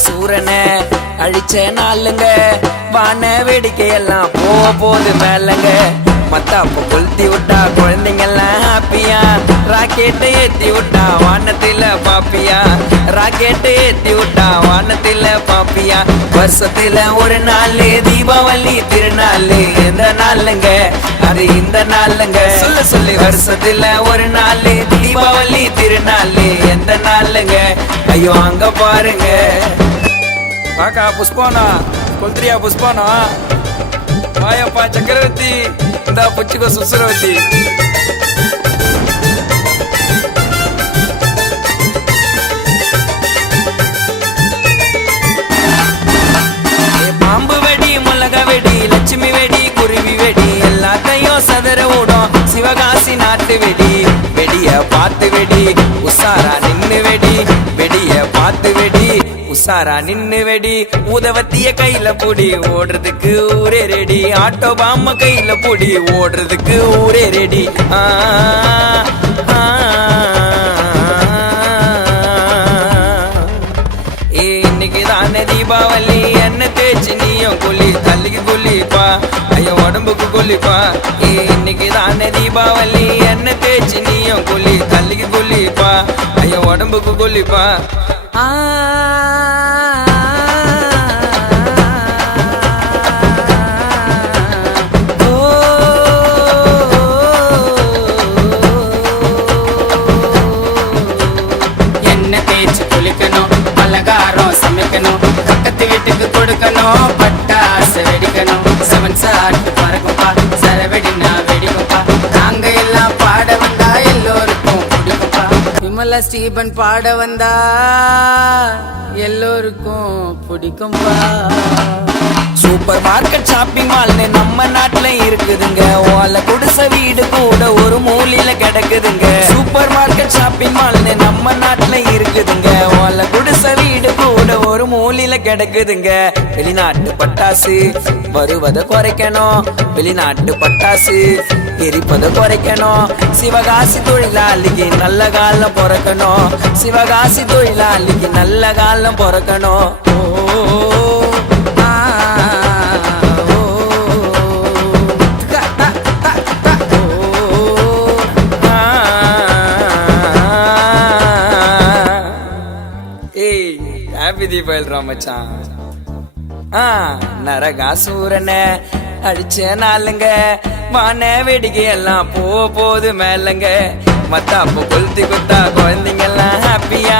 நரகாசூரனை அழிச்ச நாளுங்க. வான வேடிக்கையெல்லாம் போது மேலங்க. மத்தாப்ப கொளுத்தி விட்டா குழந்தைங்கெல்லாம் ஹாப்பியா. ராக்கெட்டை ஏத்தி விட்டா வானத்தில பாப்பியா. ராக்கெட்டை ஏத்தி விட்டா வானத்தில பாப்பியா. வருஷத்துல ஒரு நாள் தீபாவளி திருநாள். எந்த நாளுங்க அது இந்த நாளுங்க. சொல்லி வருஷத்துல ஒரு நாள் தீபாவளி திருநாள். எந்த நாளுங்க ஐயோ அங்க பாருங்க. பாக்கா புஷ்பானா கொல்த்ரியா புஷ்பானா வாயப்பா சக்கரவர்த்தி இந்த புச்சுக்கோ சுசுரவர்த்தி. பாம்பு வெடி முளக வெடி லட்சுமி வெடி குருவி வெடி எல்லாத்தையும் சதற ஓடும் சிவகாசி நாட்டு வெடி. வெடிய பார்த்து வெடி உசாரா நின்னு வெடி. வெடிய பார்த்து வெடி உசாரா நின்னு வெடி. உதவத்திய கையில புடி ஓடுறதுக்கு ஊரே ரெடி. ஆட்டோ பாம்ம கையில புடி ஓடுறதுக்கு ஊரே ரெடி. இன்னைக்கு தானே தீபாவளி என்ன தேய்ச்சி நீயும் குளி தள்ளிக்கு குளிப்பா. ஐயோ உடம்புக்கு குளிப்பா. இன்னைக்கு தானே தீபாவளி என்ன தேய்ச்சி நீயும் குளி தள்ளிக்கு குளிப்பா. ஐயோ உடம்புக்கு குளிப்பா. என்ன தேய்ச்சி குளிக்கணும் பலகாரம் சமைக்கணும் பக்கத்து வீட்டுக்கு கொடுக்கணும் பட்டாசு வெடிக்கணும். செவன் சாட்டு பறக்கும்பா சரவெடினா வெடிக்கும்பா. நாங்க எல்லாம் பாட வந்தா எல்லோருக்கும் பிடிக்கும்பா. விமலா ஸ்டீபன் பாட வந்தா எல்லோருக்கும் பிடிக்கும்பா. சூப்பர் மார்க்கெட் ஷாப்பிங் மால்னு நம்ம நாட்டுல இருக்குதுங்க. ஓல குடிசை வீடு கூட ஒரு மூலையில கிடக்குதுங்க. சூப்பர் மார்க்கெட் ஷாப்பிங் மால்னு நம்ம நாட்டுல இருக்குதுங்க. ஓல குடிசை வீடு கூட ஒரு மூலையில கிடக்குதுங்க. வெளிநாட்டு பட்டாசு வருவதை குறைக்கணும். வெளிநாட்டு பட்டாசு எரிப்பதை குறைக்கணும். சிவகாசி தொழிலாளிக்கு நல்ல காலம் பிறக்கணும். சிவகாசி தொழிலாளிக்கு நல்ல காலம் பிறக்கணும். ஹாப்பி தீபாவளி மச்சான். நரகாசூரனை அடிச்ச நாளுங்க. வான வேடிக்கையெல்லாம் போது மேலங்க. மத்தாப்ப கொளுத்தி குத்தா குழந்தைங்கெல்லாம் ஹாப்பியா.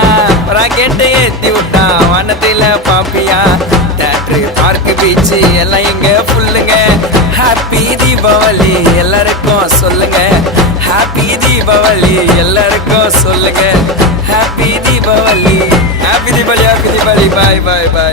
ராக்கெட்டை ஏத்தி விட்டா வானத்தில பாப்பியா. தேட்டரு பார்க்கு பீச்சு எல்லாம் இங்க ஃபுல்லுங்க. ஹாப்பி தீபாவளி எல்லாருக்கும் சொல்லுங்க. ஹாப்பி தீபாவளி எல்லாருக்கும் சொல்லுங்க. Happy Deepavali happy Deepavali happy Deepavali. Bye bye பாய்.